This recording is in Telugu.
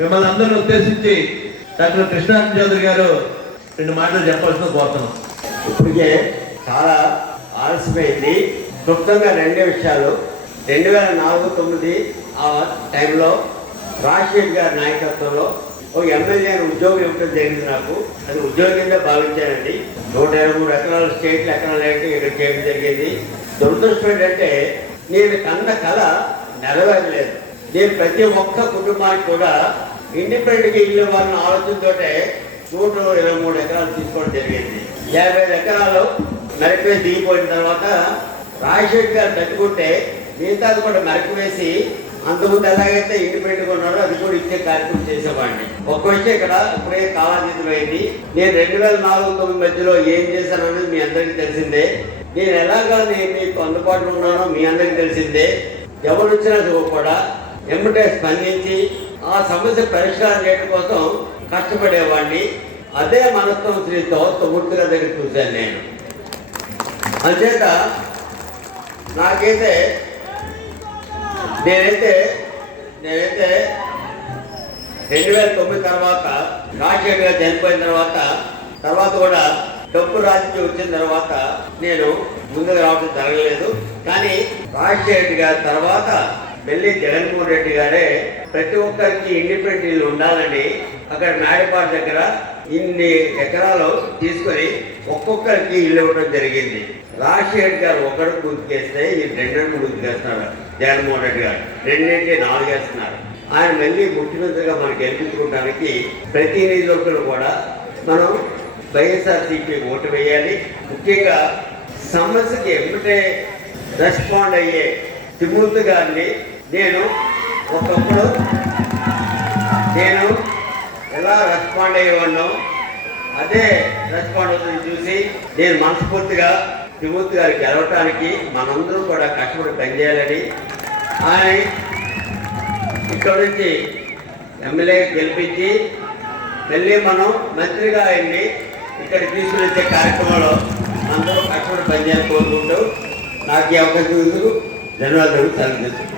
మిమ్మల్ని అందరిని ఉద్దేశించి డాక్టర్ కృష్ణారాయణ చౌదరి గారు 2 మాటలు చెప్పాల్సిన కోరుతున్నాం. ఇప్పటికే చాలా ఆలస్యమైంది. క్లుప్తంగా 2 విషయాలు. 2004-09 ఆ టైంలో రాజశేఖర్ గారి నాయకత్వంలో ఒక ఎమ్మెల్యే ఉద్యోగం ఇవ్వడం జరిగింది. నాకు అది ఉద్యోగంగా భావించానండి. 123 ఎకరాల స్టేట్లు ఎకరాలు ఏంటి ఇక్కడ చేయడం జరిగింది. దురదృష్టం ఏంటంటే నేను కన్న కళ నెరవేరలేదు. నేను ప్రతి ఒక్క కుటుంబానికి కూడా ఇండిపెండెంట్గా ఇల్లు వాళ్ళని ఆలోచనతో 123 ఎకరాలు తీసుకోవడం జరిగింది. 55 ఎకరాలు మెరక దిగిపోయిన తర్వాత రాజశేఖర్ గారు తట్టుకుంటే మిగతాది కూడా మెరక వేసి అంతకుముందు ఎలాగైతే ఇండిపెండెంట్గా ఉన్నారో అది కూడా ఇచ్చే కార్యక్రమం చేసేవాడిని. ఒక్క విషయం ఇక్కడ ఇప్పుడే కాలాతీతమైంది. నేను 2004-09 మధ్యలో ఏం చేశాననేది మీ అందరికీ తెలిసిందే. నేను ఎలాగా నేను మీకు అందుబాటులో ఉన్నానో మీ అందరికీ తెలిసిందే. ఎవరు వచ్చినా కూడా ఎమ్మటే స్పందించి ఆ సమస్య పరిష్కారం చేయడం కోసం కష్టపడేవాడిని. అదే మనత్వం శ్రీతో తొమ్మిది దగ్గర చూశాను నేను. అంచేత నాకైతే నేనైతే 2009 తర్వాత రాజశేఖర్ గారు చనిపోయిన తర్వాత కూడా డబ్బు రాజకీయం వచ్చిన తర్వాత నేను ముందుకు రావడం జరగలేదు. కానీ రాజశేఖర్ గారి తర్వాత మళ్ళీ జగన్మోహన్ రెడ్డి గారే ప్రతి ఒక్కరికి ఇండిపెండెంట్ ఇల్లు ఉండాలని అక్కడ మేడపాడు దగ్గర ఇన్ని ఎకరాలు తీసుకొని ఒక్కొక్కరికి ఇల్లు ఇవ్వడం జరిగింది. రాజశేఖర్ గారు ఒకడు గుర్తుకేస్తే ఈ 2 గుర్తుకేస్తున్నాడు. జగన్మోహన్ రెడ్డి గారు 2-4 వేస్తున్నారు. ఆయన మళ్ళీ ముఖ్యమంత్రిగా మనకు గెలిపించుకోవడానికి ప్రతి నియోజకవర్గంలో కూడా మనం వైఎస్ఆర్సీపీ ఓటు వేయాలి. ముఖ్యంగా సమస్యకి ఎమ్మటే రెస్పాండ్ అయ్యే తిమ్మూర్తి గారిని ఒకప్పుడు ఎలా రెస్పాండ్ అయ్యేవాడినో అదే రెస్పాండ్ అవుతుంది చూసి నేను మనస్ఫూర్తిగా తిమ్మూర్తి గారు గెలవటానికి మనందరూ కూడా కష్టపడి పనిచేయాలని ఆయన ఇక్కడ నుంచి ఎమ్మెల్యే గెలిపించి మళ్ళీ మనం మంత్రిగా ఆయన్ని ఇక్కడ తీసుకుని వచ్చే కార్యక్రమంలో అందరూ కష్టపడి పనిచేయాలని కోరుకుంటూ నాకు ఈ అవకాశం ధన్యవాదాలు తెలియజేస్తున్నాను.